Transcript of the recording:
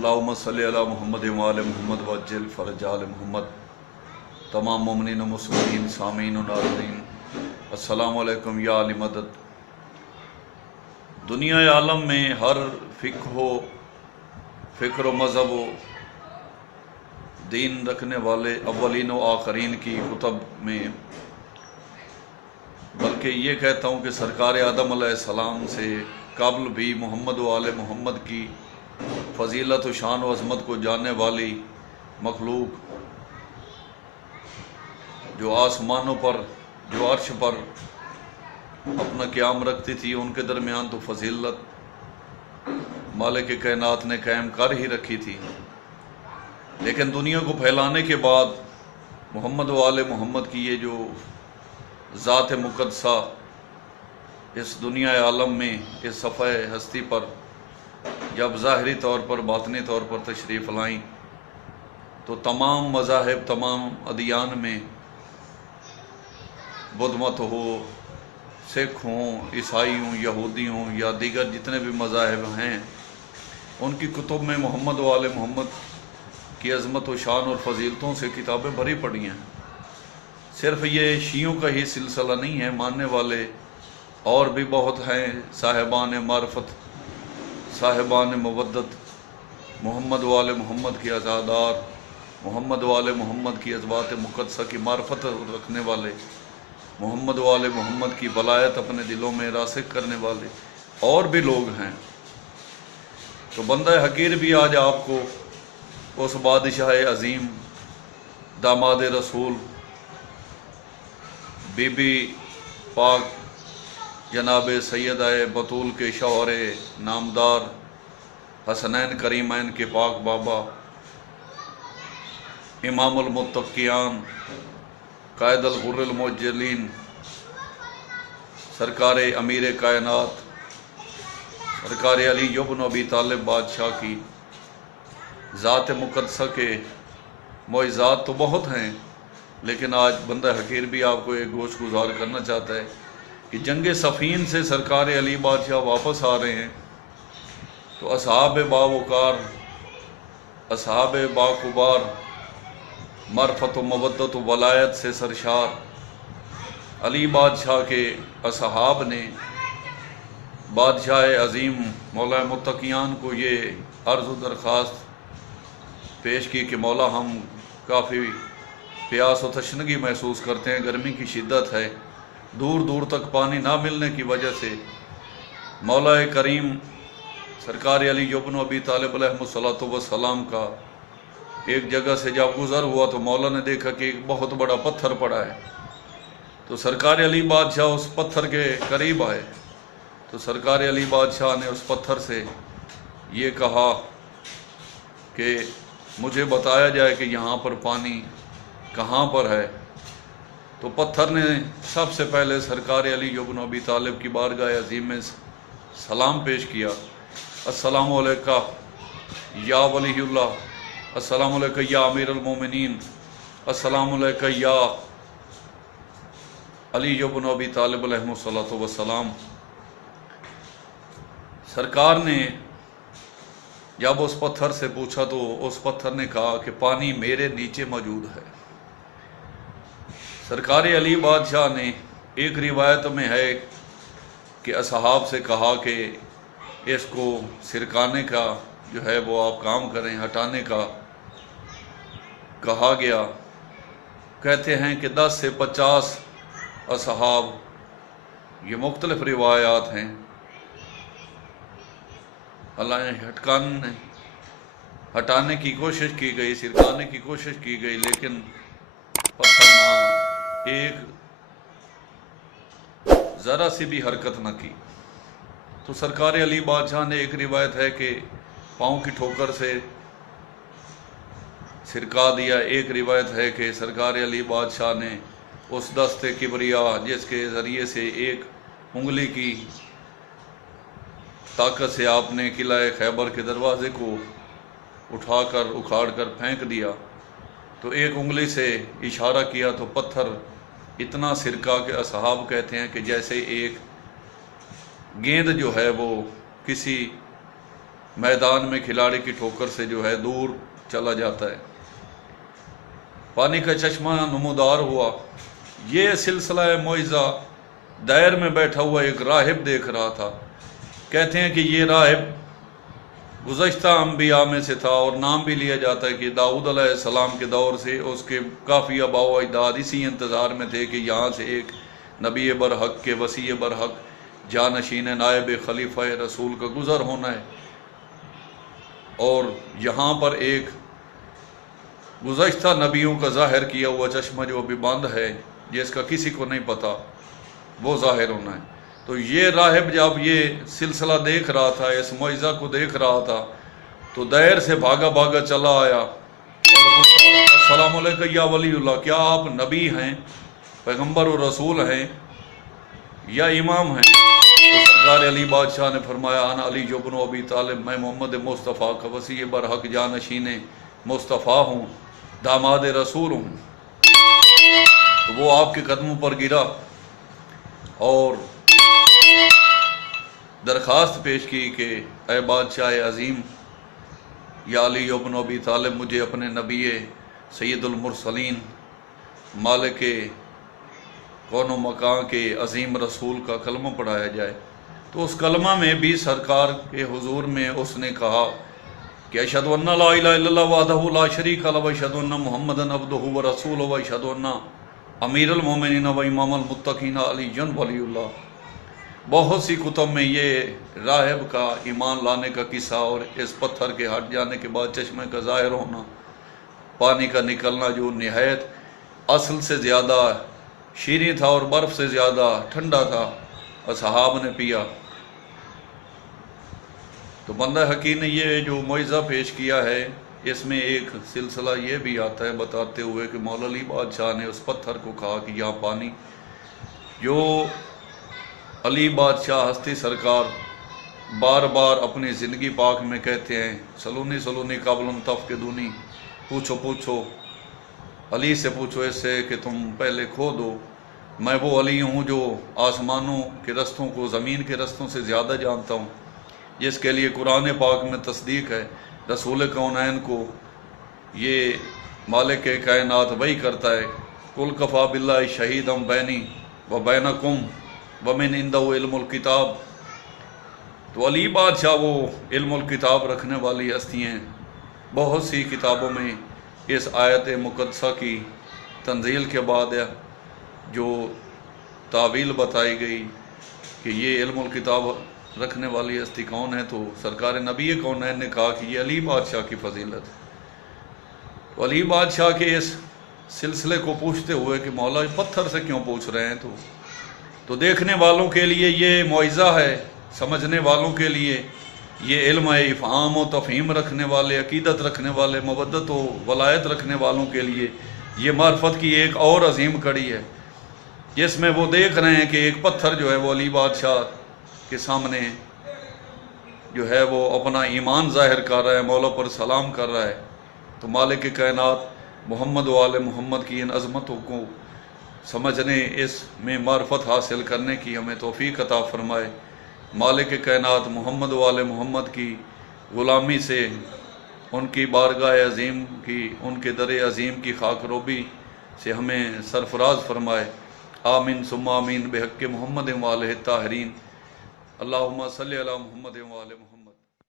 अल्लाहुम्मा सल्ली अला मुहम्मद व आले मुहम्मद वज्जिल फरज आले मुहम्मद। तमाम मोमिनीन मुस्लिमीन सामीन व नाज़रीन अस्सलामु अलैकुम या अली मदद। दुनिया आलम में हर फ़िक्र व मज़हब व दीन रखने वाले अव्वलीन व आखरीन की कुतब में, बल्कि ये कहता हूँ कि सरकार आदम अलैहिस्सलाम से कबल भी मोहम्मद व आले मोहम्मद की फ़जीलत व शान व अज़मत को जानने वाली मखलूक जो आसमानों पर, जो अर्श पर अपना क़याम रखती थी, उनके दरमियान तो फ़जीलत मालिक कायनात ने कायम कर ही रखी थी। लेकिन दुनिया को फैलाने के बाद मोहम्मद व आले मोहम्मद की ये जो ज़ात मुक़द्दसा इस दुनिया आलम में, इस सफ़े हस्ती पर जब ज़ाहरी तौर पर, बातनी तौर पर तशरीफ़ लाईं, तो तमाम मज़ाहिब, तमाम अदियान में, बुद्ध मत हो, सिख हों, ईसाई हों, यहूदी हों या दीगर जितने भी मज़ाहिब हैं, उनकी कुतुब में मोहम्मद व आले मोहम्मद की अज़मत व शान और फ़जीलतों से किताबें भरी पड़ी हैं। सिर्फ़ ये शियों का ही सिलसिला नहीं है, मानने वाले और भी बहुत हैं, साहिबान मारफत, साहिबान मवद्दत, मोहम्मद व आले मोहम्मद के अज़ादार, मोहम्मद व आले मोहम्मद की अज़वात मुक़द्दसा की मारफत रखने वाले, मोहम्मद व आले मोहम्मद की वलायत अपने दिलों में रासिख करने वाले और भी लोग हैं। तो बंदा हकीर भी आज आपको उस बादशाह अज़ीम, दामाद रसूल, बीबी पाक जनाब सैयदा बतूल के शौहर नामदार हसनैन करीमैन के पाक बाबा, इमामुल मुत्तक़ियान, कायदुल गुर्रुल मुअज्जलीन, सरकार अमीर कायनात, सरकार अली इब्न अबी तालिब बादशाह की ज़ात मुक़द्दसा के मोइज़ात तो बहुत हैं, लेकिन आज बंदा हकीर भी आपको एक गोश गुजार करना चाहता है कि जंग सफ़ीन से सरकार अली बादशाह वापस आ रहे हैं, तो असहाब बावकार, असहाब बाकुबार, मरफत व मवद्दत व वलायत से सरशार अली बादशाह के असहाब ने बादशाह अज़ीम मौला मुत्तक़ियान को ये अर्ज़ व दरख्वास्त पेश की कि मौला, हम काफ़ी प्यास व तशनगी महसूस करते हैं, गर्मी की शिद्दत है, दूर दूर तक पानी ना मिलने की वजह से मौला करीम सरकार अली इब्न अबी तालिब अलैहिस्सलातु वस्सलाम का एक जगह से जब गुज़र हुआ तो मौला ने देखा कि एक बहुत बड़ा पत्थर पड़ा है। तो सरकार अली बादशाह उस पत्थर के करीब आए, तो सरकार अली बादशाह ने उस पत्थर से ये कहा कि मुझे बताया जाए कि यहाँ पर पानी कहाँ पर है। तो पत्थर ने सबसे पहले सरकार अली इब्न अबी तालिब की बारगाह अज़ीम में सलाम पेश किया, अस्सलामु अलैका या वलीउल्लाह, अस्सलामु अलैका या अमीरुल मोमिनीन, अस्सलामु अलैका या अली इब्न अबी तालिब अलैहिस्सलातु वस्सलाम। सरकार ने जब उस पत्थर से पूछा तो उस पत्थर ने कहा कि पानी मेरे नीचे मौजूद है। सरकार अली बादशाह ने, एक रिवायत में है कि असहाब से कहा कि इसको सिरकाने का जो है वो आप काम करें, हटाने का कहा गया। कहते हैं कि 10 से 50 असहाब, ये मुख्तलिफ रिवायात हैं, हालांकि हटाने की कोशिश की गई, सिरकाने की कोशिश की गई, लेकिन पत्थर ना एक ज़रा सी भी हरकत न की। तो सरकार अली बादशाह ने, एक रिवायत है कि पाँव की ठोकर से सिरका दिया, एक रिवायत है कि सरकार अली बादशाह ने उस दस्ते किबरिया जिसके ज़रिए से एक उंगली की ताकत से आपने किला खैबर के दरवाज़े को उठाकर उखाड़ कर फेंक दिया, तो एक उंगली से इशारा किया तो पत्थर इतना सिरका के असहाब कहते हैं कि जैसे एक गेंद जो है वो किसी میدان میں کھلاڑی کی ٹھوکر سے جو ہے دور چلا جاتا ہے۔ پانی کا چشمہ نمودار ہوا۔ یہ سلسلہ معجزہ دائر میں بیٹھا ہوا ایک راہب دیکھ رہا تھا۔ کہتے ہیں کہ یہ راہب گزشتہ انبیاء میں سے تھا، اور نام بھی لیا جاتا ہے کہ داؤد علیہ السلام کے دور سے اس کے کافی آباء و اجداد اسی انتظار میں تھے کہ یہاں سے ایک نبی برحق کے وصی برحق جانشین نائب خلیفہ رسول کا گزر ہونا ہے، اور یہاں پر ایک گزشتہ نبیوں کا ظاہر کیا ہوا چشمہ جو ابھی بند ہے، جس کا کسی کو نہیں پتا، وہ ظاہر ہونا ہے۔ تو یہ راہب جب یہ سلسلہ دیکھ رہا تھا، اس معجزہ کو دیکھ رہا تھا، تو دائر سے بھاگا بھاگا چلا آیا اور پوچھا، السلام علیکم یا ولی اللہ، کیا آپ نبی ہیں، پیغمبر و رسول ہیں یا امام ہیں؟ تو سرکار علی بادشاہ نے فرمایا، انا علی ابن ابی طالب، میں محمد مصطفیٰ کا وصی برحق جانشین مصطفیٰ ہوں، داماد رسول ہوں۔ تو وہ آپ کے قدموں پر گرا اور درخواست پیش کی کہ اے بادشاہ عظیم یا علی ابن ابی طالب، مجھے اپنے نبی سید المرسلین مالک کون و مکان کے عظیم رسول کا کلمہ پڑھایا جائے۔ تو اس کلمہ میں بھی سرکار کے حضور میں اس نے کہا کہ اشہد ان لا الہ الا اللہ وحدہ لا شریک لہ واشہد ان محمدًا عبدہ ورسولہ واشہد ان امیر المومنین و امام المتقین علی ولی اللہ۔ بہت سی کتب میں یہ راہب کا ایمان لانے کا قصہ اور اس پتھر کے ہٹ جانے کے بعد چشمے کا ظاہر ہونا، پانی کا نکلنا جو نہایت اصل سے زیادہ شیریں تھا اور برف سے زیادہ ٹھنڈا تھا، اصحاب نے پیا۔ تو بندہ حقیر نے یہ جو معجزہ پیش کیا ہے، اس میں ایک سلسلہ یہ بھی آتا ہے بتاتے ہوئے کہ مولا علی بادشاہ نے اس پتھر کو کہا کہ یہاں پانی، جو علی بادشاہ ہستی سرکار بار بار اپنی زندگی پاک میں کہتے ہیں، سلونی سلونی قبل تفقدونی، پوچھو پوچھو علی سے، پوچھو اس سے کہ تم پہلے کھو دو، میں وہ علی ہوں جو آسمانوں کے رستوں کو زمین کے رستوں سے زیادہ جانتا ہوں، جس کے لیے قرآن پاک میں تصدیق ہے، رسول کونین کو یہ مالک کائنات وحی کرتا ہے، قل کفا باللہ شہیدم بینی و بینکم ومن عندہ علم الکتاب۔ تو علی بادشاہ وہ علم الکتاب رکھنے والی ہستی ہیں۔ بہت سی کتابوں میں اس آیت مقدسہ کی تنزیل کے بعد جو تعویل بتائی گئی کہ یہ علم الکتاب رکھنے والی ہستی کون ہے، تو سرکار نبی کونین نے کہا کہ یہ علی بادشاہ کی فضیلت ہے۔ تو علی بادشاہ کے اس سلسلے کو پوچھتے ہوئے کہ مولا پتھر سے کیوں پوچھ رہے ہیں، تو دیکھنے والوں کے لیے یہ معجزہ ہے، سمجھنے والوں کے لیے یہ علم ہے، افہام و تفہیم رکھنے والے، عقیدت رکھنے والے، مودت و ولایت رکھنے والوں کے لیے یہ معرفت کی ایک اور عظیم کڑی ہے، جس میں وہ دیکھ رہے ہیں کہ ایک پتھر جو ہے وہ علی بادشاہ کے سامنے جو ہے وہ اپنا ایمان ظاہر کر رہا ہے، مولا پر سلام کر رہا ہے۔ تو مالک کائنات محمد و آل محمد کی ان عظمتوں کو سمجھنے، اس میں معرفت حاصل کرنے کی ہمیں توفیق عطا فرمائے۔ مالک کائنات محمد و آل محمد کی غلامی سے، ان کی بارگاہ عظیم کی، ان کے در عظیم کی خاک روبی سے ہمیں سرفراز فرمائے۔ آمین ثم آمین بحق محمد و آلہ الطاہرین۔ اللہم صلی علی محمد و آل محمد۔